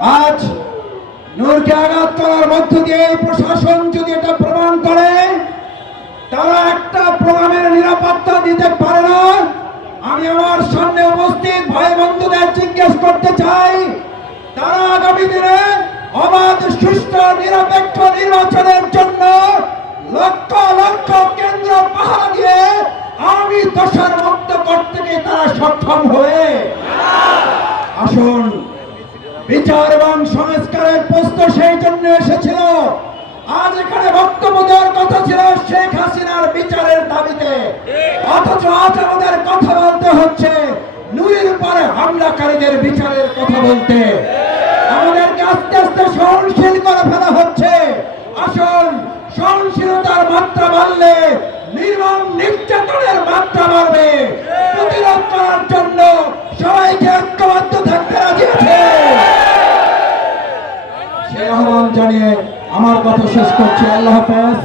আজ নূরকে আঘাত করার মধ্য দিয়ে প্রশাসন যদি এটা প্রমাণ করে তারা একটা প্রোগ্রামের নিরাপত্তা দিতে পারে না, আমি আমার সামনে উপস্থিত ভাই বন্ধুদের জিজ্ঞেস করতে চাই, তারা আগামী দিনে অবাধ সুষ্ঠু নিরপেক্ষ নির্বাচনের জন্য লক্ষ লক্ষ কেন্দ্র পাহারা দিয়ে আমি দশার মুক্ত করতে গিয়ে তারা সক্ষম হয়ে আসুন। বিচার এবং সংস্কারের প্রশ্ন সেই জন্য এসেছিল, আজ এখানে বক্তব্য দেওয়ার কথা ছিল শেখ হাসিনার বিচারের দাবিতে, অথচ আজ আমাদের কথা বলতে হচ্ছে নূরের উপরে হামলাকারীদের বিচারের কথা বলতে। আমাদেরকে আস্তে আস্তে সহনশীল করে ফেলা হচ্ছে। আসুন, সহনশীলতার মাত্রা বাড়লে নির্মম নির্যাতনের মাত্রা বাড়বে। প্রতিরোধ করার জন্য সবাইকে ঐক্যবদ্ধ থাকতে রাজি আছে। সেই আহ্বান জানিয়ে আমার কথা শেষ করছি। আল্লাহ হাফেজ।